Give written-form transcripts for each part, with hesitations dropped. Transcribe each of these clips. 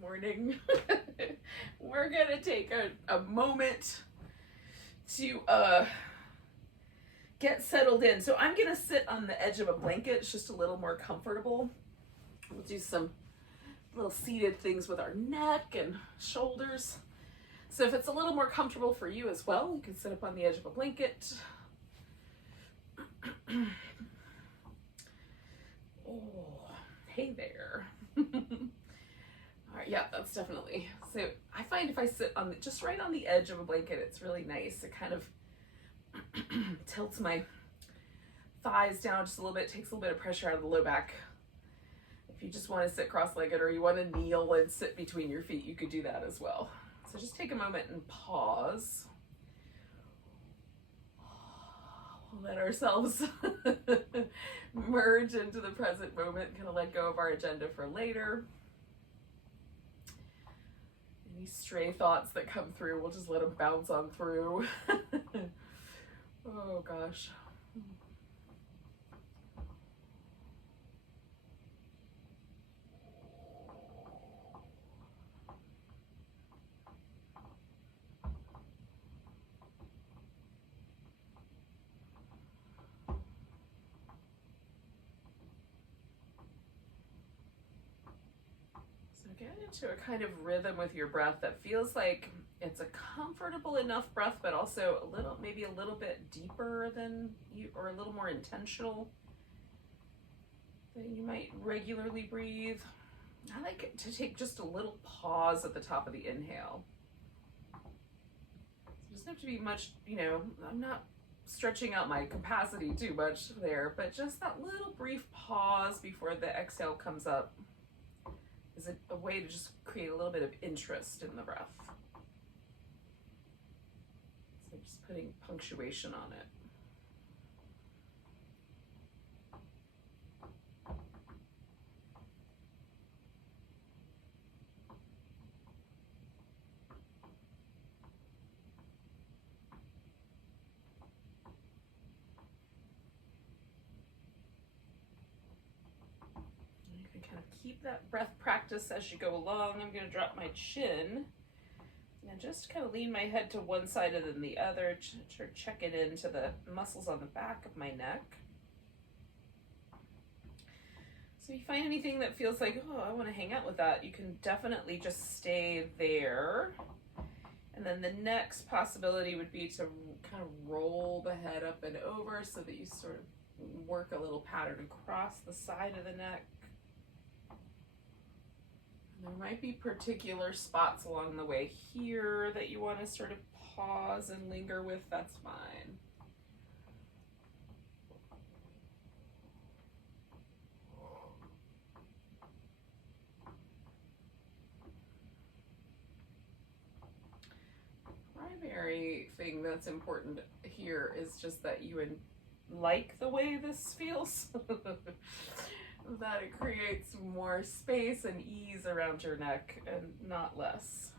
morning. We're gonna take a moment to get settled in. So I'm gonna sit on the edge of a blanket. It's just a little more comfortable. We'll do some little seated things with our neck and shoulders. So if it's a little more comfortable for you as well, you can sit up on the edge of a blanket. Oh, hey there. All right, yeah, that's definitely. So I find if I sit on just right on the edge of a blanket, it's really nice. It kind of tilts my thighs down just a little bit, takes a little bit of pressure out of the low back. If you just want to sit cross-legged or you want to kneel and sit between your feet, you could do that as well. So just take a moment and pause. Let ourselves merge into the present moment, kind of let go of our agenda for later. Any stray thoughts that come through, we'll just let them bounce on through. Oh gosh. Get into a kind of rhythm with your breath that feels like it's a comfortable enough breath, but also maybe a little bit deeper than you, or a little more intentional than you might regularly breathe. I like it to take just a little pause at the top of the inhale. It doesn't have to be much, I'm not stretching out my capacity too much there, but just that little brief pause before the exhale comes up is a way to just create a little bit of interest in the breath. So just putting punctuation on it. Keep that breath practice as you go along. I'm going to drop my chin and just kind of lean my head to one side and then the other to check it into the muscles on the back of my neck. So if you find anything that feels like, oh, I want to hang out with that, you can definitely just stay there. And then the next possibility would be to kind of roll the head up and over so that you sort of work a little pattern across the side of the neck. There might be particular spots along the way here that you want to sort of pause and linger with. That's fine. Primary thing that's important here is just that you like the way this feels. That it creates more space and ease around your neck and not less.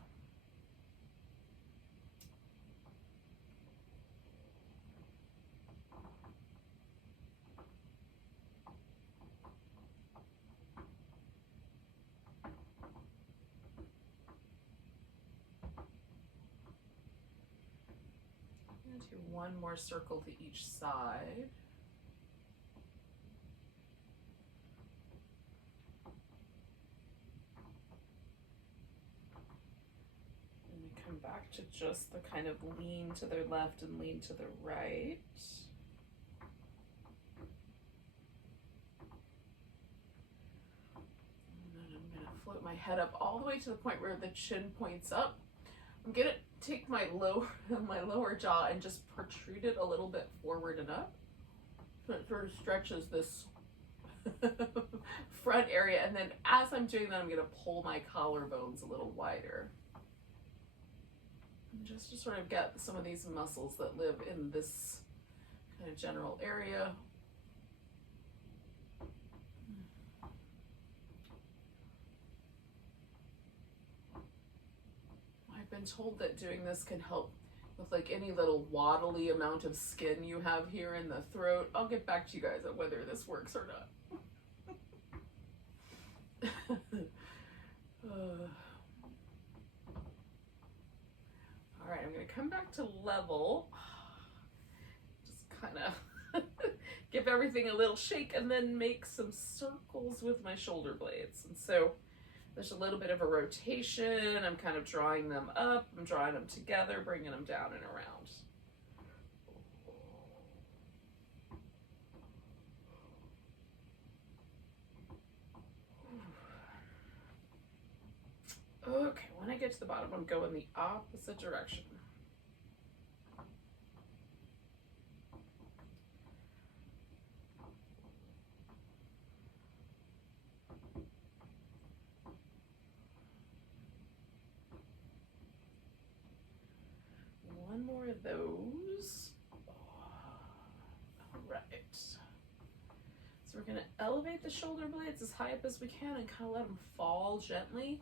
I'm going to do one more circle to each side. Back to just the kind of lean to the left and lean to the right. And then I'm going to float my head up all the way to the point where the chin points up. I'm going to take my lower jaw and just protrude it a little bit forward and up. So it sort of stretches this front area. And then as I'm doing that, I'm going to pull my collarbones a little wider. Just to sort of get some of these muscles that live in this kind of general area. I've been told that doing this can help with like any little waddly amount of skin you have here in the throat. I'll get back to you guys on whether this works or not. back to level. Just kind of give everything a little shake and then make some circles with my shoulder blades. And so there's a little bit of a rotation. I'm kind of drawing them up, I'm drawing them together, bringing them down and around. Okay, when I get to the bottom, I'm going the opposite direction. One more of those. All right. So we're going to elevate the shoulder blades as high up as we can and kind of let them fall gently.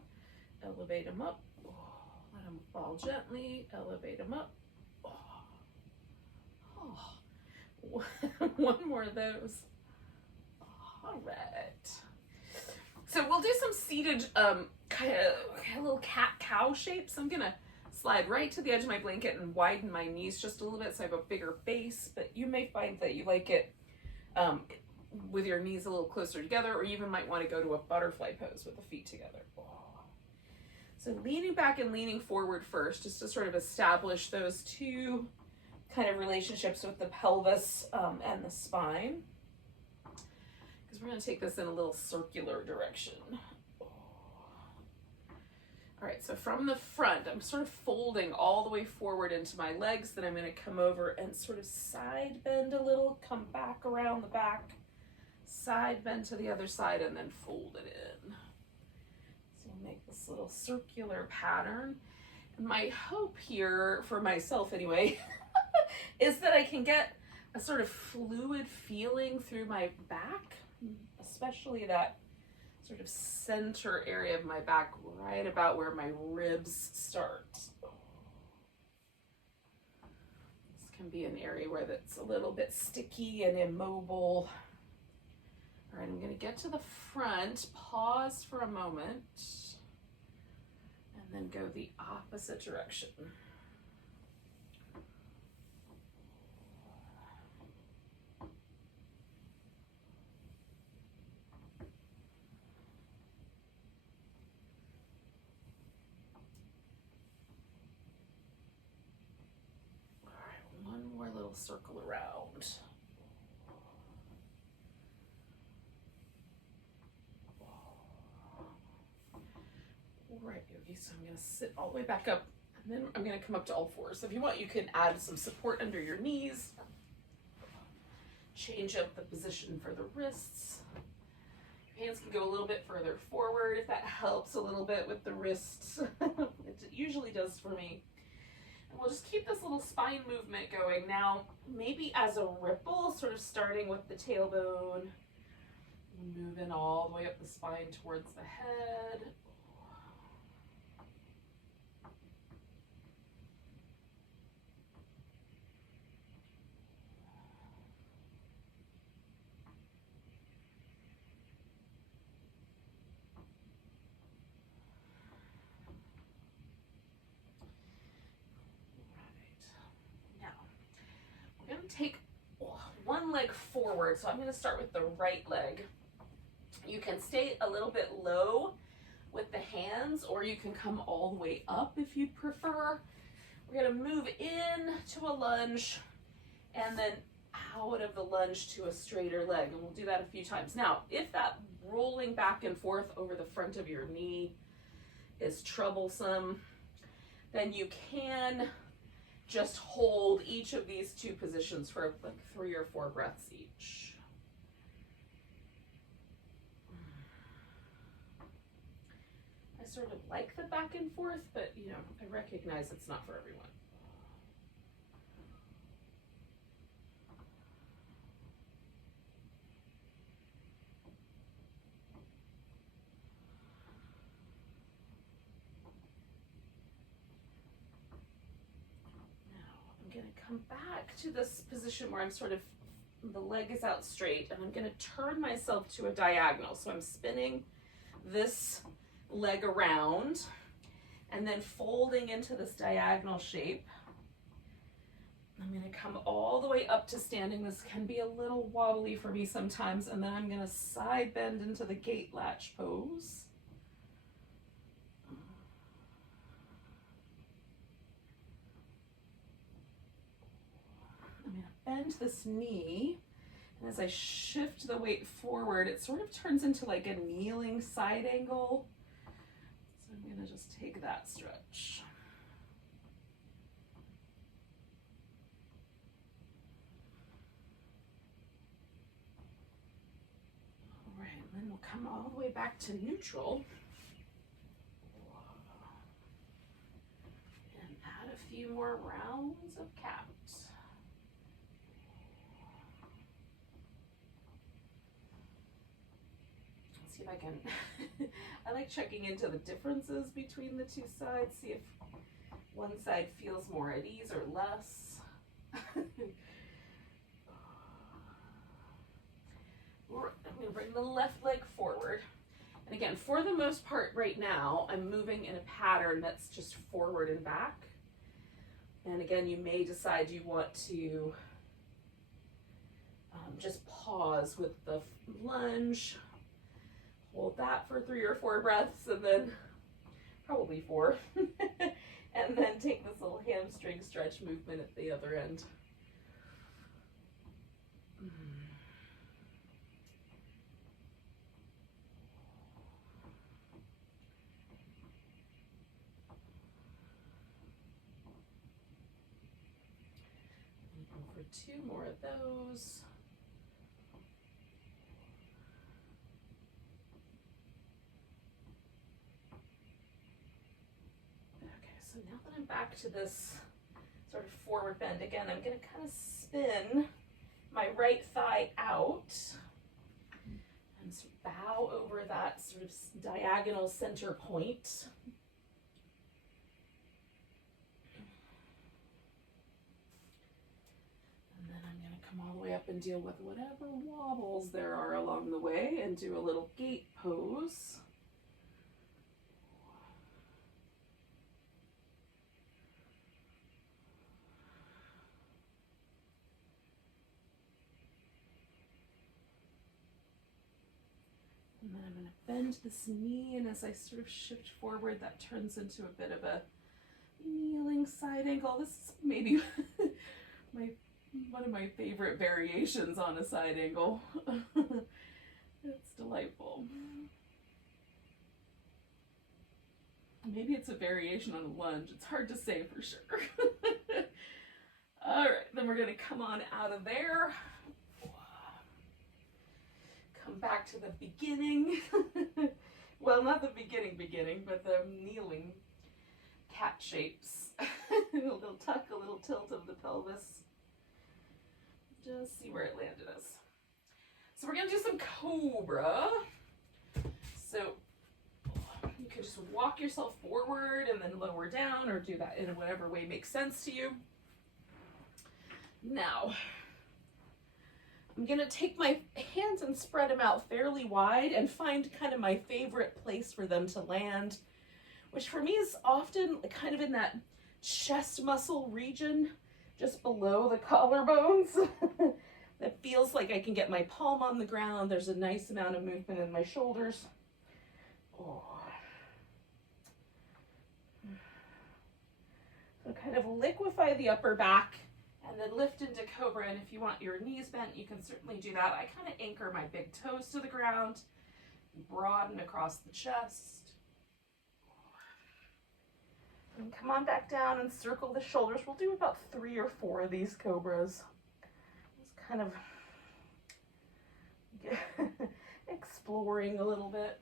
Elevate them up, let them fall gently, elevate them up. One more of those. All right. So we'll do some seated kind of little cat-cow shapes. I'm gonna slide right to the edge of my blanket and widen my knees just a little bit so I have a bigger base, but you may find that you like it with your knees a little closer together, or you even might want to go to a butterfly pose with the feet together. So leaning back and leaning forward first, just to sort of establish those two kind of relationships with the pelvis and the spine. Because we're going to take this in a little circular direction. All right, so from the front, I'm sort of folding all the way forward into my legs. Then I'm going to come over and sort of side bend a little, come back around the back, side bend to the other side, and then fold it in. Make this little circular pattern. And my hope here, for myself anyway, is that I can get a sort of fluid feeling through my back, especially that sort of center area of my back, right about where my ribs start. This can be an area where that's a little bit sticky and immobile. All right, I'm going to get to the front, pause for a moment, and then go the opposite direction. All right, one more little circle around. Right, Yogi, so I'm going to sit all the way back up, and then I'm going to come up to all fours. So if you want, you can add some support under your knees. Change up the position for the wrists. Your hands can go a little bit further forward if that helps a little bit with the wrists. It usually does for me. And we'll just keep this little spine movement going. Now, maybe as a ripple, sort of starting with the tailbone, moving all the way up the spine towards the head. Take one leg forward, so I'm going to start with the right leg. You can stay a little bit low with the hands, or you can come all the way up if you prefer. We're going to move in to a lunge and then out of the lunge to a straighter leg, and we'll do that a few times. Now, if that rolling back and forth over the front of your knee is troublesome, then you can just hold each of these two positions for like 3 or 4 breaths each. I sort of like the back and forth, but you know, I recognize it's not for everyone. I'm going to come back to this position where I'm sort of, the leg is out straight, and I'm going to turn myself to a diagonal. So I'm spinning this leg around and then folding into this diagonal shape. I'm going to come all the way up to standing. This can be a little wobbly for me sometimes, and then I'm going to side bend into the gate latch pose. I'm going to bend this knee, and as I shift the weight forward, it sort of turns into like a kneeling side angle. So I'm going to just take that stretch. All right, and then we'll come all the way back to neutral. And add a few more rounds of cat. See if I can, I like checking into the differences between the two sides, see if one side feels more at ease or less. I'm going to bring the left leg forward. And again, for the most part right now, I'm moving in a pattern that's just forward and back. And again, you may decide you want to just pause with the lunge. Hold that for 3 or 4 breaths, and then probably 4. And then take this little hamstring stretch movement at the other end. For 2 more of those. So now that I'm back to this sort of forward bend, again, I'm going to kind of spin my right thigh out and sort of bow over that sort of diagonal center point. And then I'm going to come all the way up and deal with whatever wobbles there are along the way and do a little gate pose. And then I'm going to bend this knee, and as I sort of shift forward, that turns into a bit of a kneeling side angle. This is maybe one of my favorite variations on a side angle. It's delightful. Maybe it's a variation on a lunge. It's hard to say for sure. All right, then we're going to come on out of there. Come back to the beginning. Well, not the beginning, but the kneeling cat shapes. A little tuck, a little tilt of the pelvis. Just see where it landed us. So we're gonna do some cobra. So you can just walk yourself forward and then lower down, or do that in whatever way makes sense to you. Now, I'm gonna take my hands and spread them out fairly wide and find kind of my favorite place for them to land, which for me is often kind of in that chest muscle region, just below the collarbones. That feels like I can get my palm on the ground. There's a nice amount of movement in my shoulders. Oh. So kind of liquefy the upper back and then lift into cobra. And if you want your knees bent, you can certainly do that. I kind of anchor my big toes to the ground, broaden across the chest. And come on back down and circle the shoulders. We'll do about 3 or 4 of these cobras. Just kind of exploring a little bit.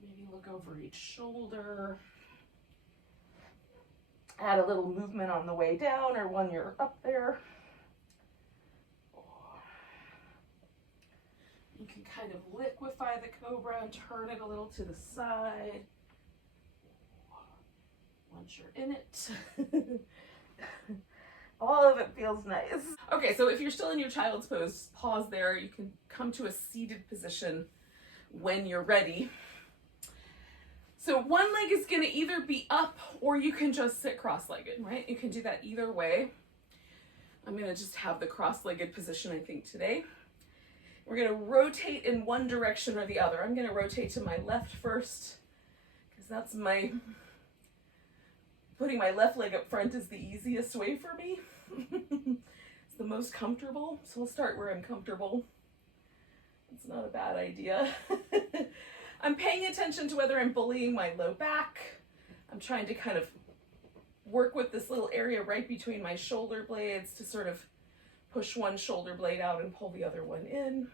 Maybe look over each shoulder. Add a little movement on the way down or when you're up there. You can kind of liquefy the cobra and turn it a little to the side. Once you're in it, all of it feels nice. Okay, so if you're still in your child's pose, pause there. You can come to a seated position when you're ready. So one leg is gonna either be up or you can just sit cross-legged, right? You can do that either way. I'm gonna just have the cross-legged position, I think, today. We're gonna rotate in one direction or the other. I'm gonna rotate to my left first, because that's putting my left leg up front is the easiest way for me. It's the most comfortable, so I'll start where I'm comfortable. It's not a bad idea. I'm paying attention to whether I'm bullying my low back. I'm trying to kind of work with this little area right between my shoulder blades to sort of push one shoulder blade out and pull the other one in.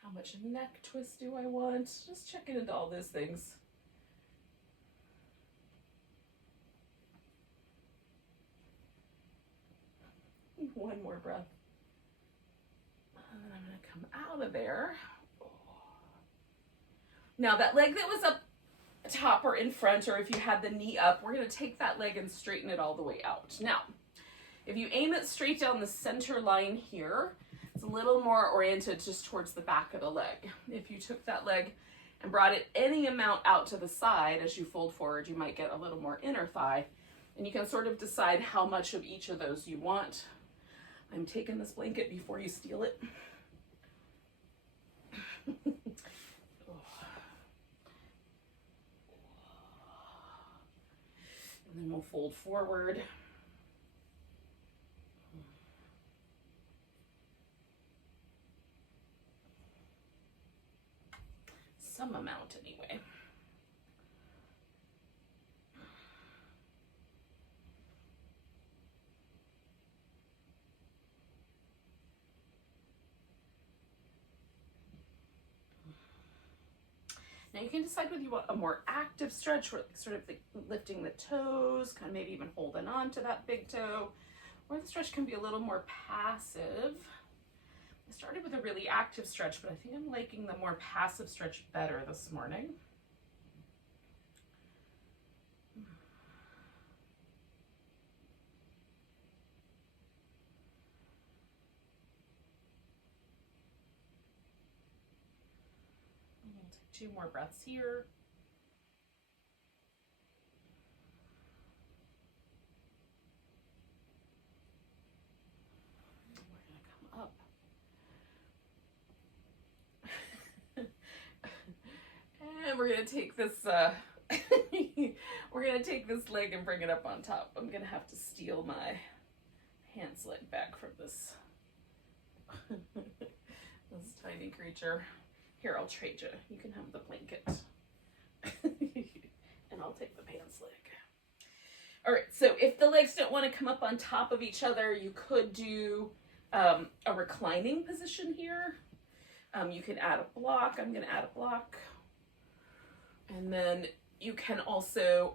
How much neck twist do I want? Just checking into all those things. One more breath. And then I'm going to come out of there. Now that leg that was up top or in front, or if you had the knee up, we're going to take that leg and straighten it all the way out. Now, if you aim it straight down the center line here, it's a little more oriented just towards the back of the leg. If you took that leg and brought it any amount out to the side as you fold forward, you might get a little more inner thigh, and you can sort of decide how much of each of those you want. I'm taking this blanket before you steal it. And then we'll fold forward. Some amount anyway. Now you can decide whether you want a more active stretch, where sort of lifting the toes, kind of maybe even holding on to that big toe, or the stretch can be a little more passive. I started with a really active stretch, but I think I'm liking the more passive stretch better this morning. We'll take 2 more breaths here. We're gonna come up. And we're gonna take this we're gonna take this leg and bring it up on top. I'm gonna have to steal my pants leg back from this this tiny creature. Here, I'll trade you. You can have the blanket. And I'll take the pants leg. All right, so if the legs don't want to come up on top of each other, you could do a reclining position here. You can add a block. I'm going to add a block. And then you can also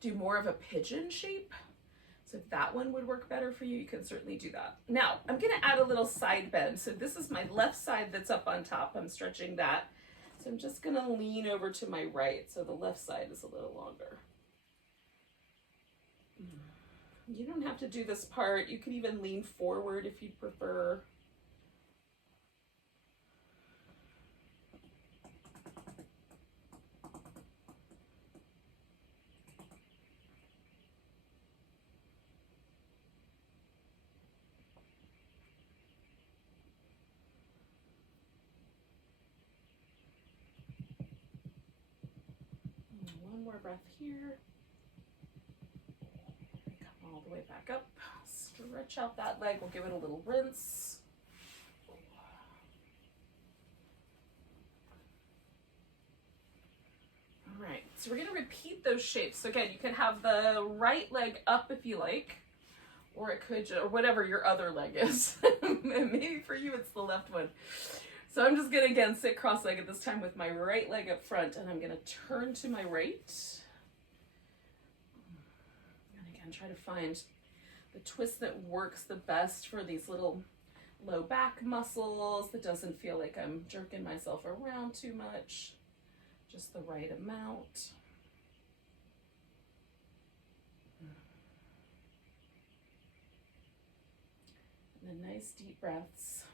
do more of a pigeon shape. So if that one would work better for you, you can certainly do that. Now, I'm going to add a little side bend. So this is my left side that's up on top. I'm stretching that. So I'm just going to lean over to my right. So the left side is a little longer. You don't have to do this part. You can even lean forward if you'd prefer. One more breath here. Come all the way back up. Stretch out that leg. We'll give it a little rinse. All right, so we're going to repeat those shapes. So again, you can have the right leg up if you like, or it could, or whatever your other leg is. Maybe for you it's the left one. So I'm just going to, again, sit cross-legged this time with my right leg up front, and I'm going to turn to my right. And again, try to find the twist that works the best for these little low back muscles, that doesn't feel like I'm jerking myself around too much. Just the right amount. And then nice deep breaths.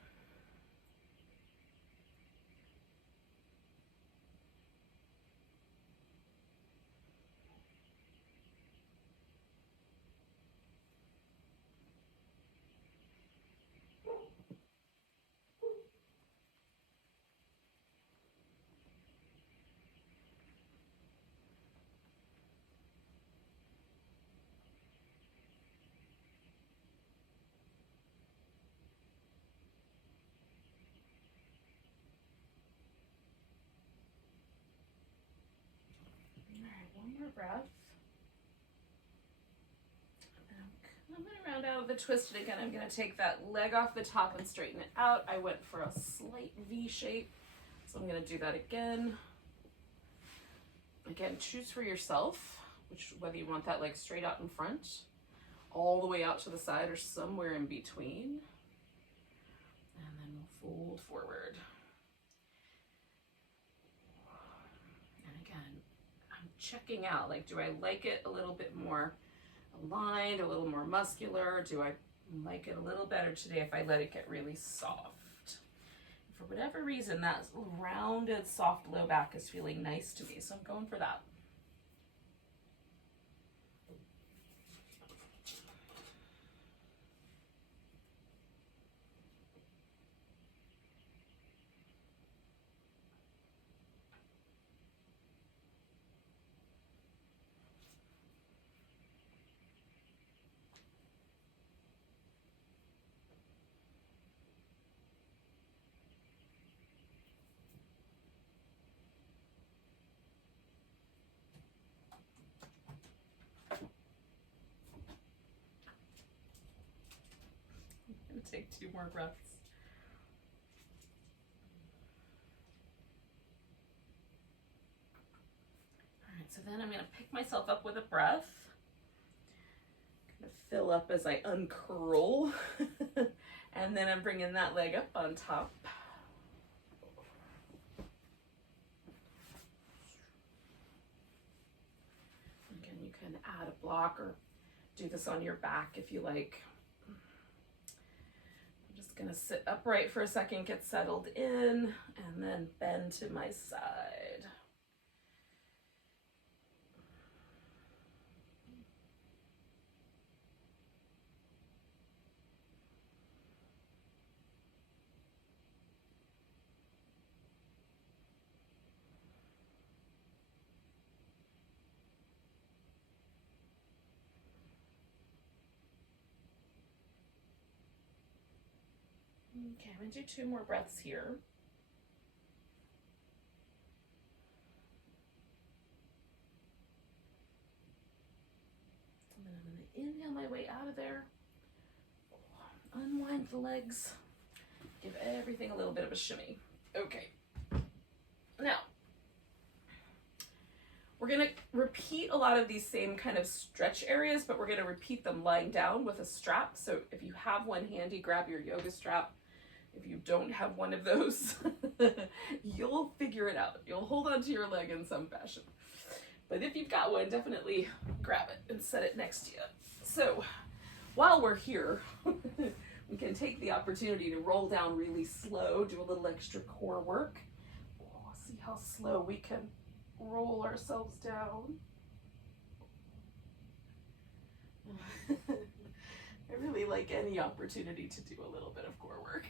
One more breath. I'm going to round out of the twisted again. I'm going to take that leg off the top and straighten it out. I went for a slight V shape, so I'm going to do that again. Again, choose for yourself, whether you want that leg straight out in front, all the way out to the side, or somewhere in between. And then we'll fold forward. Checking out, like, do I like it a little bit more aligned, a little more muscular? Do I like it a little better today if I let it get really soft? For whatever reason, that rounded, soft low back is feeling nice to me, so I'm going for that. Take 2 more breaths. All right, so then I'm going to pick myself up with a breath. Kind of fill up as I uncurl. And then I'm bringing that leg up on top. Again, you can add a block or do this on your back if you like. Gonna sit upright for a second, get settled in, and then bend to my side. Okay, I'm gonna do 2 more breaths here. And then I'm gonna inhale my way out of there. Unwind the legs. Give everything a little bit of a shimmy. Okay. Now, we're gonna repeat a lot of these same kind of stretch areas, but we're gonna repeat them lying down with a strap. So if you have one handy, grab your yoga strap. If you don't have one of those, you'll figure it out. You'll hold onto your leg in some fashion. But if you've got one, definitely grab it and set it next to you. So while we're here, we can take the opportunity to roll down really slow, do a little extra core work. Oh, see how slow we can roll ourselves down. I really like any opportunity to do a little bit of core work.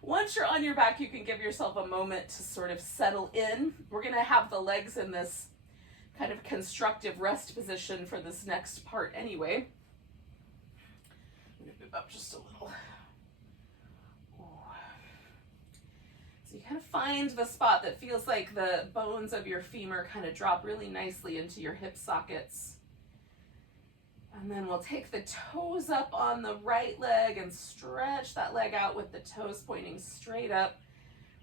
Once you're on your back, you can give yourself a moment to sort of settle in. We're going to have the legs in this kind of constructive rest position for this next part anyway. I'm going to move up just a little. Ooh. So you kind of find the spot that feels like the bones of your femur kind of drop really nicely into your hip sockets. And then we'll take the toes up on the right leg and stretch that leg out with the toes pointing straight up.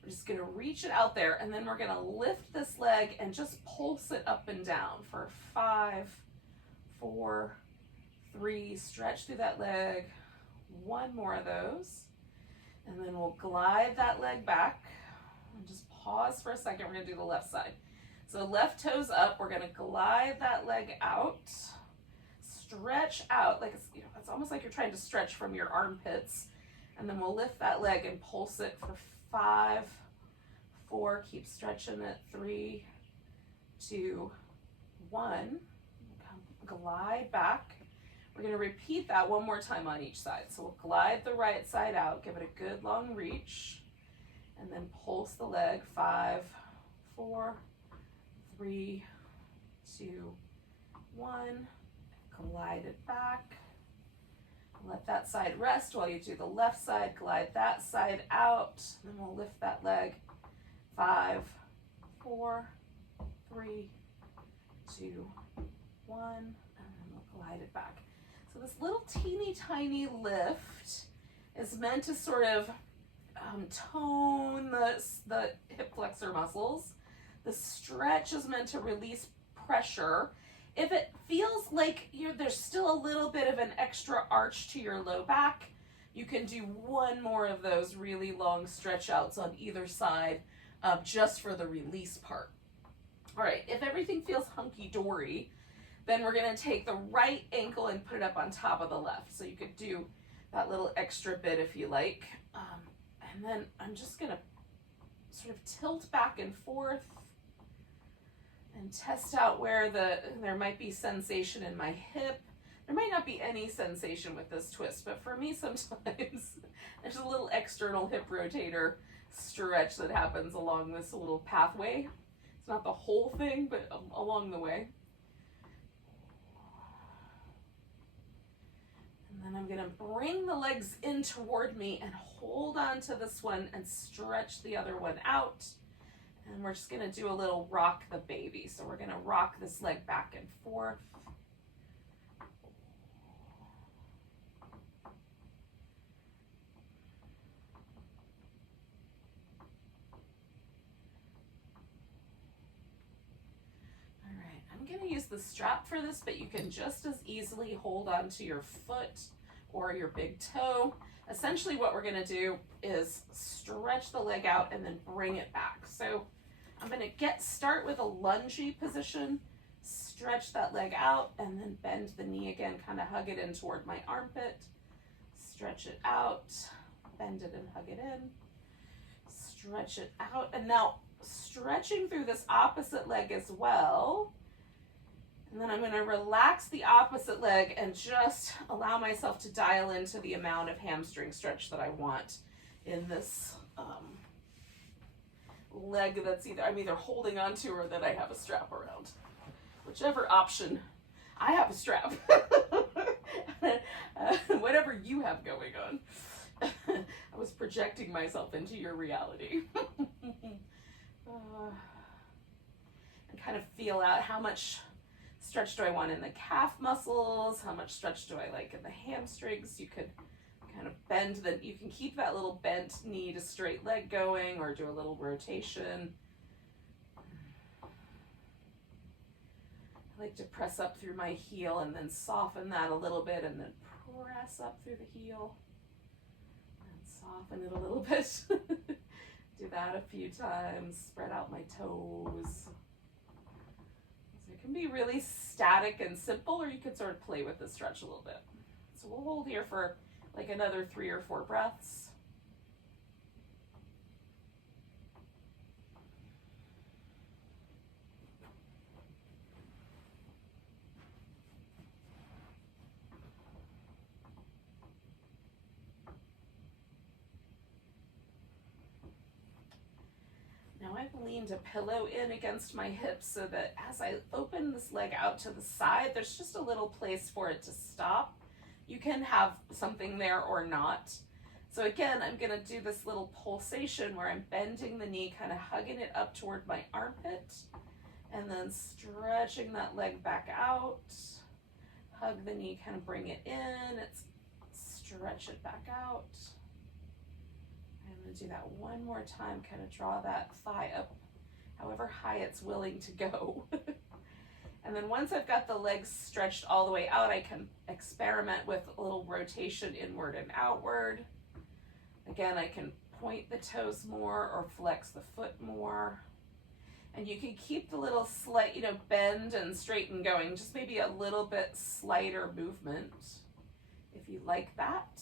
We're just gonna reach it out there, and then we're gonna lift this leg and just pulse it up and down for 5, 4, 3, stretch through that leg. 1 more of those. And then we'll glide that leg back and just pause for a second. We're gonna do the left side. So left toes up, we're gonna glide that leg out. stretch out, like it's, it's almost like you're trying to stretch from your armpits. And then we'll lift that leg and pulse it for 5, 4, keep stretching it, 3, 2, 1. Glide back. We're going to repeat that one more time on each side. So we'll glide the right side out, give it a good long reach, and then pulse the leg, 5, 4, 3, 2, 1. Glide it back. Let that side rest while you do the left side. Glide that side out. Then we'll lift that leg. 5, 4, 3, 2, 1. And then we'll glide it back. So this little teeny tiny lift is meant to sort of tone the hip flexor muscles. The stretch is meant to release pressure. If it feels like there's still a little bit of an extra arch to your low back, you can do one more of those really long stretch outs on either side just for the release part. All right, if everything feels hunky-dory, then we're going to take the right ankle and put it up on top of the left. So you could do that little extra bit if you like. And then I'm just going to sort of tilt back and forth and test out where there might be sensation in my hip. There might not be any sensation with this twist, but for me sometimes there's a little external hip rotator stretch that happens along this little pathway. It's not the whole thing, but along the way. And then I'm going to bring the legs in toward me and hold on to this one and stretch the other one out. And we're just going to do a little rock the baby. So we're going to rock this leg back and forth. All right, I'm going to use the strap for this, but you can just as easily hold on to your foot or your big toe. Essentially what we're going to do is stretch the leg out and then bring it back. So I'm going to start with a lungy position, stretch that leg out, and then bend the knee again, kind of hug it in toward my armpit, stretch it out, bend it and hug it in, stretch it out, and now stretching through this opposite leg as well. And then I'm going to relax the opposite leg and just allow myself to dial into the amount of hamstring stretch that I want in this leg that's I'm either holding onto or that I have a strap around. Whichever option. I have a strap. Whatever you have going on. I was projecting myself into your reality. And kind of feel out how much stretch do I want in the calf muscles, how much stretch do I like in the hamstrings. You could kind of bend you can keep that little bent knee to straight leg going or do a little rotation. I like to press up through my heel and then soften that a little bit and then press up through the heel and soften it a little bit. Do that a few times, spread out my toes. So it can be really static and simple, or you could sort of play with the stretch a little bit. So we'll hold here for like another 3 or 4 breaths. Now I've leaned a pillow in against my hips so that as I open this leg out to the side, there's just a little place for it to stop. You can have something there or not. So again, I'm going to do this little pulsation where I'm bending the knee, kind of hugging it up toward my armpit, and then stretching that leg back out. Hug the knee, kind of bring it in. Stretch it back out. I'm going to do that one more time, kind of draw that thigh up however high it's willing to go. And then once I've got the legs stretched all the way out, I can experiment with a little rotation inward and outward. Again, I can point the toes more or flex the foot more. And you can keep the little slight, you know, bend and straighten going, just maybe a little bit slighter movement if you like that.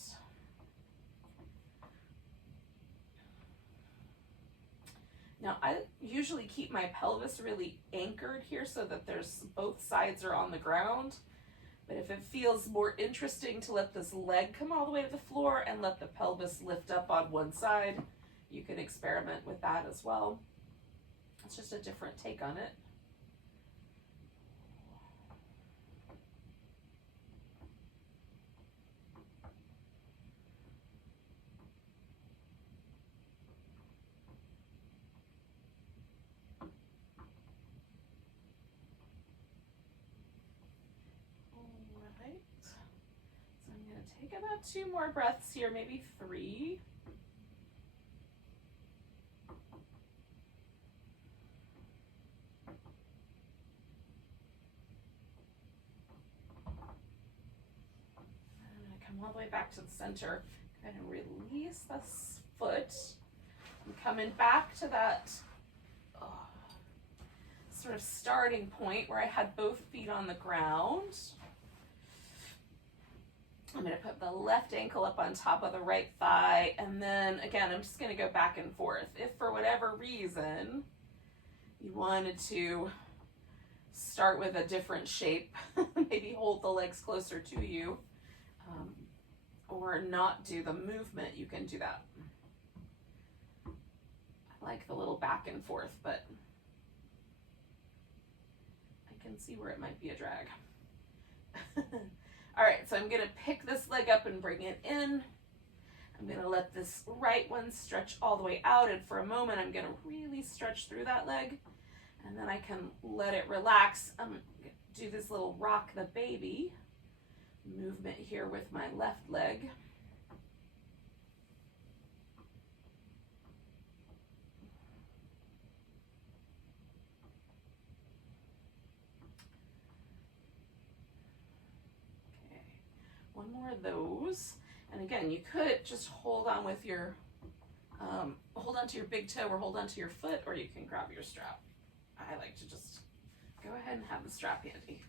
Now, I usually keep my pelvis really anchored here so that there's both sides are on the ground. But if it feels more interesting to let this leg come all the way to the floor and let the pelvis lift up on one side, you can experiment with that as well. It's just a different take on it. Take about 2 more breaths here, maybe 3. I'm going to come all the way back to the center. Go ahead and release this foot. I'm coming back to that sort of starting point where I had both feet on the ground. I'm going to put the left ankle up on top of the right thigh, and then again, I'm just going to go back and forth. If for whatever reason you wanted to start with a different shape, maybe hold the legs closer to you, or not do the movement, you can do that. I like the little back and forth, but I can see where it might be a drag. All right, so I'm going to pick this leg up and bring it in. I'm going to let this right one stretch all the way out, and for a moment I'm going to really stretch through that leg, and then I can let it relax. I'm going to do this little rock the baby movement here with my left leg. One more of those, and again, you could just hold on with your, hold on to your big toe or hold on to your foot, or you can grab your strap. I like to just go ahead and have the strap handy.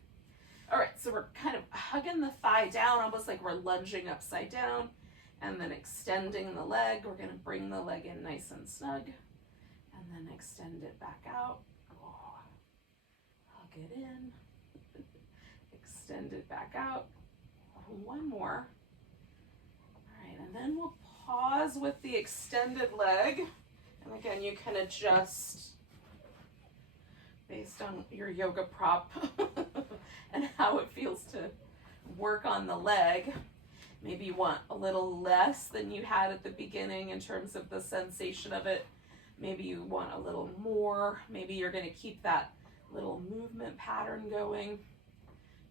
All right, so we're kind of hugging the thigh down, almost like we're lunging upside down, and then extending the leg. We're gonna bring the leg in nice and snug, and then extend it back out. Oh, hug it in, extend it back out. One more. All right, and then we'll pause with the extended leg. And again, you can adjust based on your yoga prop and how it feels to work on the leg. Maybe you want a little less than you had at the beginning in terms of the sensation of it. Maybe you want a little more. Maybe you're going to keep that little movement pattern going.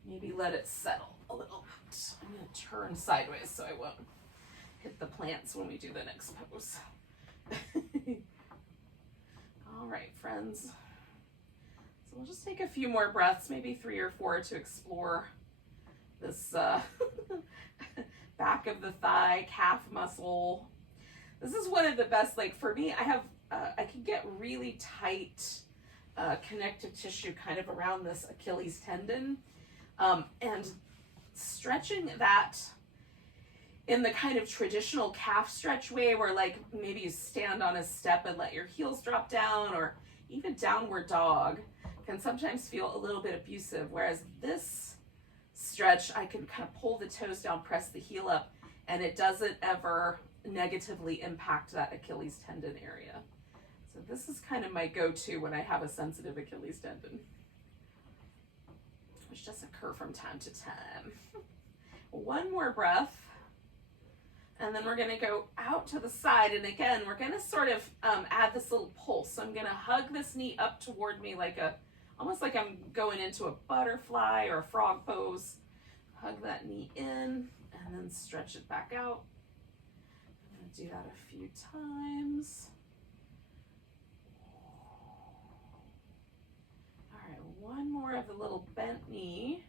Maybe let it settle a little bit. I'm going to turn sideways so I won't hit the plants when we do the next pose. All right, friends. So we'll just take a few more breaths, maybe 3 or 4, to explore this back of the thigh, calf muscle. This is one of the best, like for me, I can get really tight connective tissue kind of around this Achilles tendon. And stretching that in the kind of traditional calf stretch way where like maybe you stand on a step and let your heels drop down, or even downward dog, can sometimes feel a little bit abusive. Whereas this stretch, I can kind of pull the toes down, press the heel up, and it doesn't ever negatively impact that Achilles tendon area. So this is kind of my go-to when I have a sensitive Achilles tendon, which does occur from time to time. One more breath, and then we're going to go out to the side, and again we're going to sort of add this little pulse. So I'm going to hug this knee up toward me like almost like I'm going into a butterfly or a frog pose. Hug that knee in and then stretch it back out. I'm going to do that a few times. One more of the little bent knee,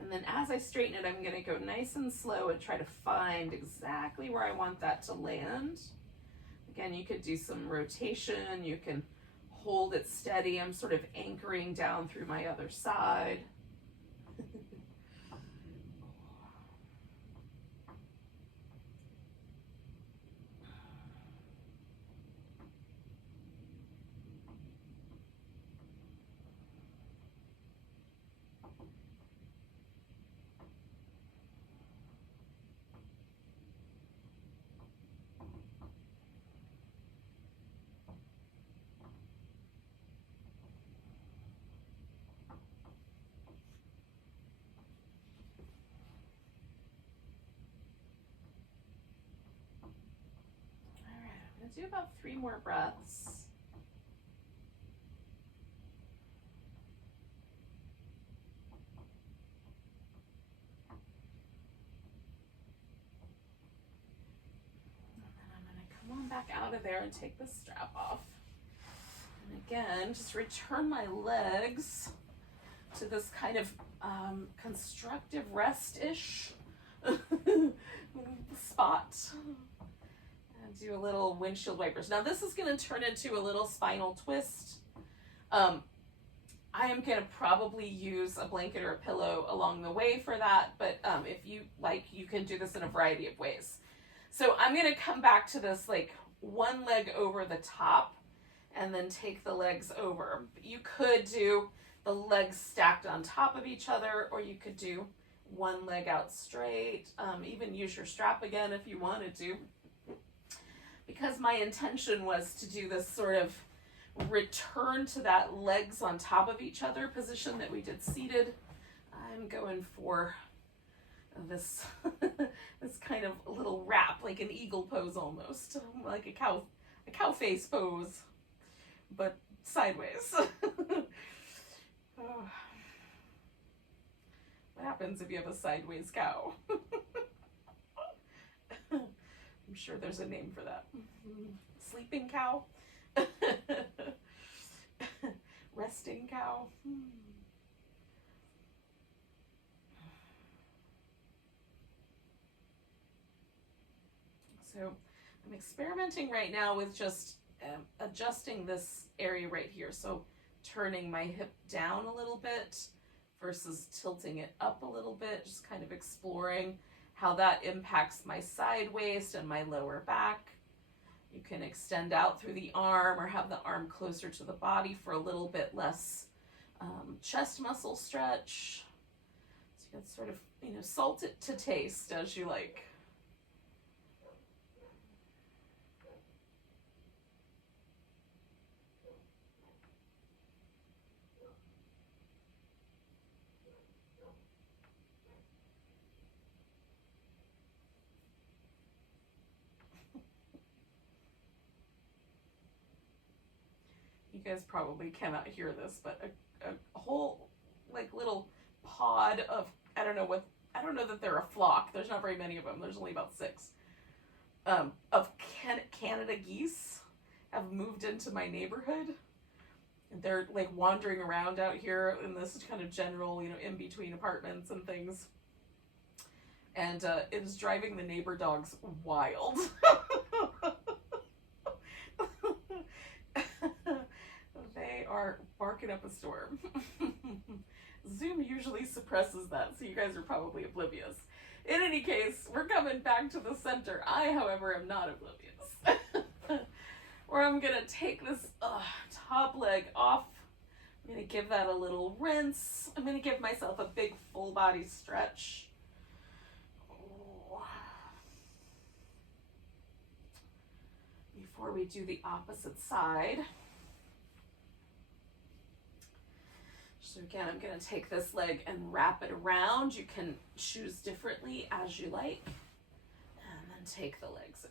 and then as I straighten it, I'm going to go nice and slow and try to find exactly where I want that to land. Again, you could do some rotation, you can hold it steady. I'm sort of anchoring down through my other side. Do about 3 more breaths. And then I'm going to come on back out of there and take the strap off. And again, just return my legs to this kind of constructive rest-ish spot. Do a little windshield wipers. Now this is going to turn into a little spinal twist. I am going to probably use a blanket or a pillow along the way for that, but if you like, you can do this in a variety of ways. So I'm going to come back to this like one leg over the top and then take the legs over. You could do the legs stacked on top of each other, or you could do one leg out straight. Even use your strap again if you wanted to. Because my intention was to do this sort of return to that legs on top of each other position that we did seated, I'm going for this this kind of little wrap, like an eagle pose almost, like a cow face pose, but sideways. Oh. What happens if you have a sideways cow? I'm sure there's a name for that. Sleeping cow? Resting cow? So I'm experimenting right now with just adjusting this area right here. So turning my hip down a little bit versus tilting it up a little bit, just kind of exploring how that impacts my side waist and my lower back. You can extend out through the arm or have the arm closer to the body for a little bit less chest muscle stretch. So you can sort of, salt it to taste as you like. You guys probably cannot hear this, but a whole like little pod of, I don't know that they're a flock. There's not very many of them. There's only about 6 of Canada geese have moved into my neighborhood. And they're like wandering around out here in this kind of general, in between apartments and things. And it is driving the neighbor dogs wild. They are barking up a storm. Zoom usually suppresses that, so you guys are probably oblivious. In any case, we're coming back to the center. I, however, am not oblivious. Where I'm going to take this top leg off. I'm going to give that a little rinse. I'm going to give myself a big full body stretch. Before we do the opposite side. So again, I'm going to take this leg and wrap it around. You can choose differently as you like. And then take the legs over.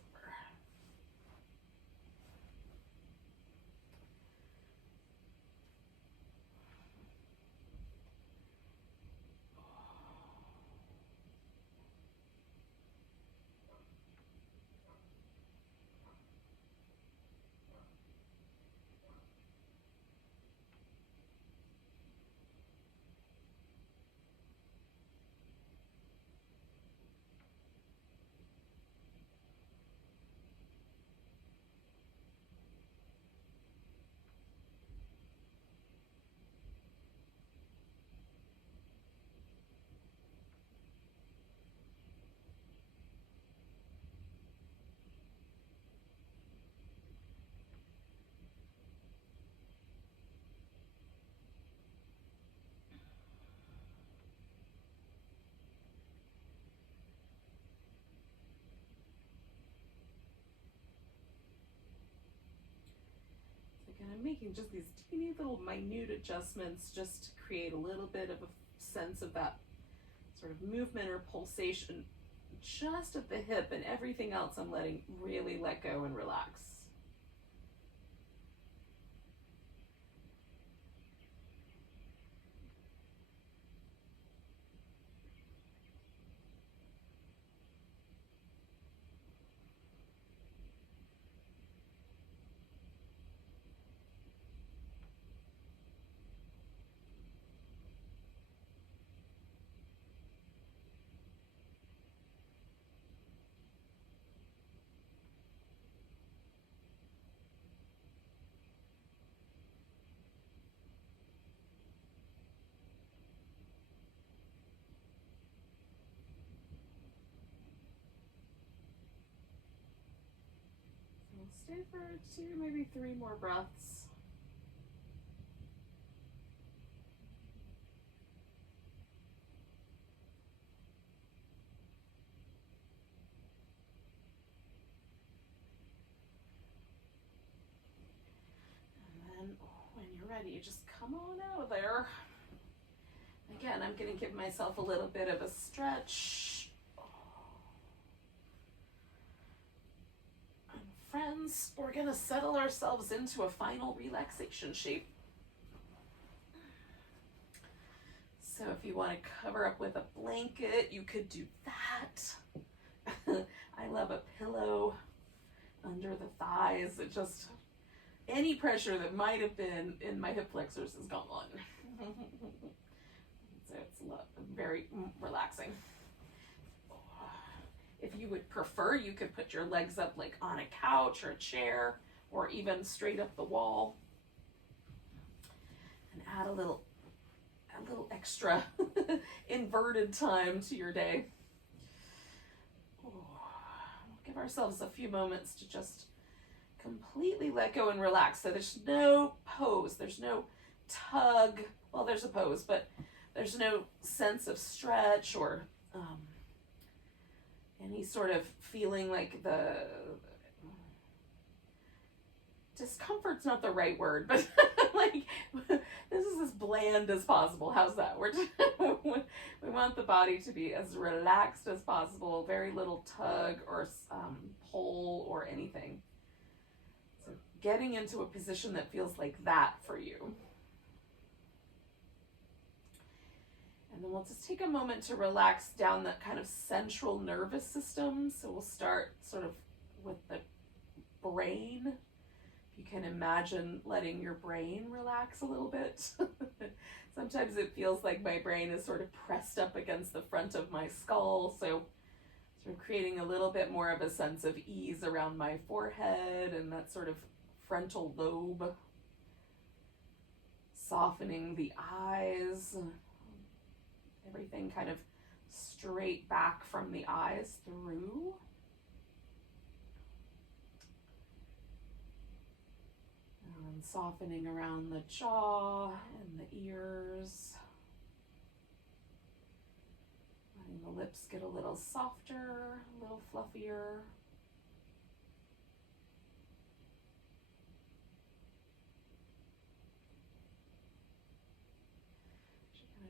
Again, I'm making just these teeny little minute adjustments just to create a little bit of a sense of that sort of movement or pulsation just at the hip, and everything else I'm letting really let go and relax. We'll stay for 2, maybe 3 more breaths. And then when you're ready, you just come on out of there. Again, I'm going to give myself a little bit of a stretch. And friends, we're going to settle ourselves into a final relaxation shape. So if you want to cover up with a blanket, you could do that. I love a pillow under the thighs. It just, any pressure that might have been in my hip flexors is gone. So it's very relaxing. If you would prefer, you could put your legs up like on a couch or a chair, or even straight up the wall, and add a little extra inverted time to your day. We'll give ourselves a few moments to just completely let go and relax. So there's no pose, there's no tug. Well, there's a pose, but there's no sense of stretch or any sort of feeling like the discomfort's not the right word, but like this is as bland as possible. How's that? We want the body to be as relaxed as possible, very little tug or pull or anything. So getting into a position that feels like that for you. And then we'll just take a moment to relax down that kind of central nervous system. So we'll start sort of with the brain. You can imagine letting your brain relax a little bit. Sometimes it feels like my brain is sort of pressed up against the front of my skull. So sort of creating a little bit more of a sense of ease around my forehead and that sort of frontal lobe. Softening the eyes. Everything kind of straight back from the eyes through. And softening around the jaw and the ears. Letting the lips get a little softer, a little fluffier.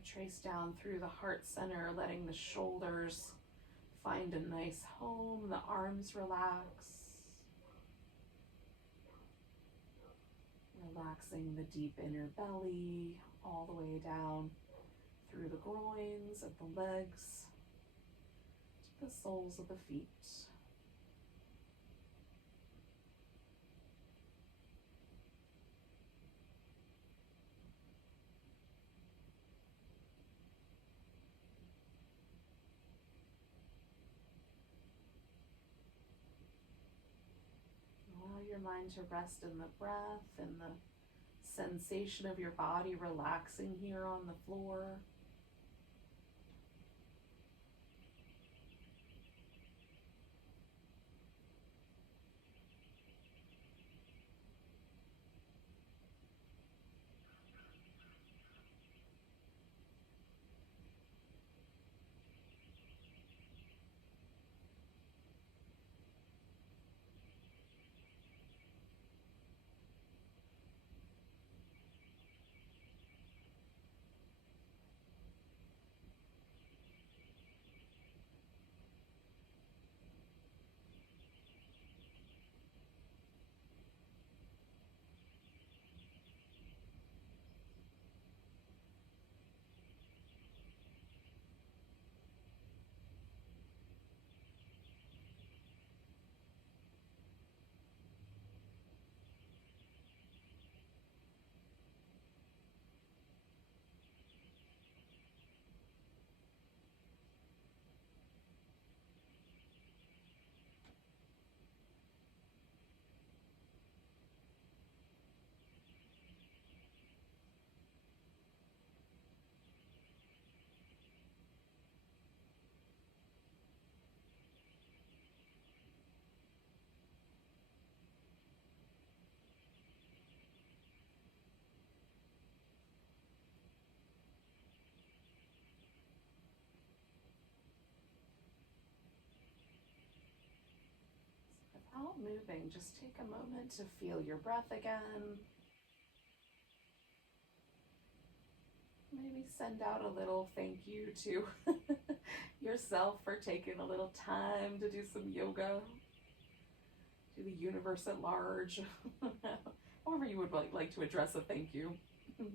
Trace down through the heart center, letting the shoulders find a nice home, the arms relax. Relaxing the deep inner belly, all the way down through the groins of the legs, to the soles of the feet. Your mind to rest in the breath and the sensation of your body relaxing here on the floor. moving, just take a moment to feel your breath again. Maybe send out a little thank you to yourself for taking a little time to do some yoga, to the universe at large, however you would like to address a thank you. When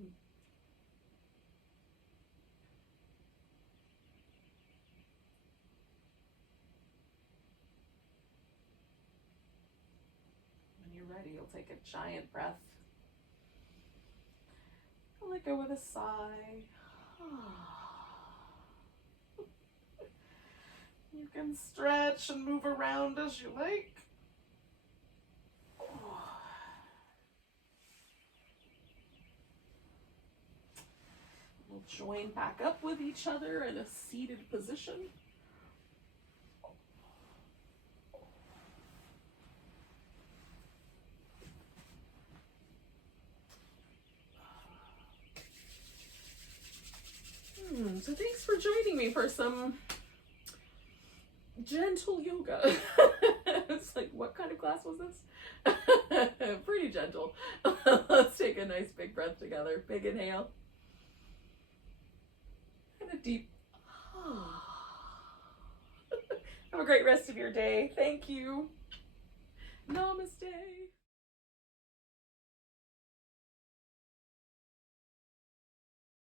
you're ready, you'll take a giant breath. And let go with a sigh. You can stretch and move around as you like. We'll join back up with each other in a seated position. So thanks for joining me for some gentle yoga. It's like, what kind of class was this? Pretty gentle. Let's take a nice big breath together. Big inhale. And a deep. Have a great rest of your day. Thank you. Namaste.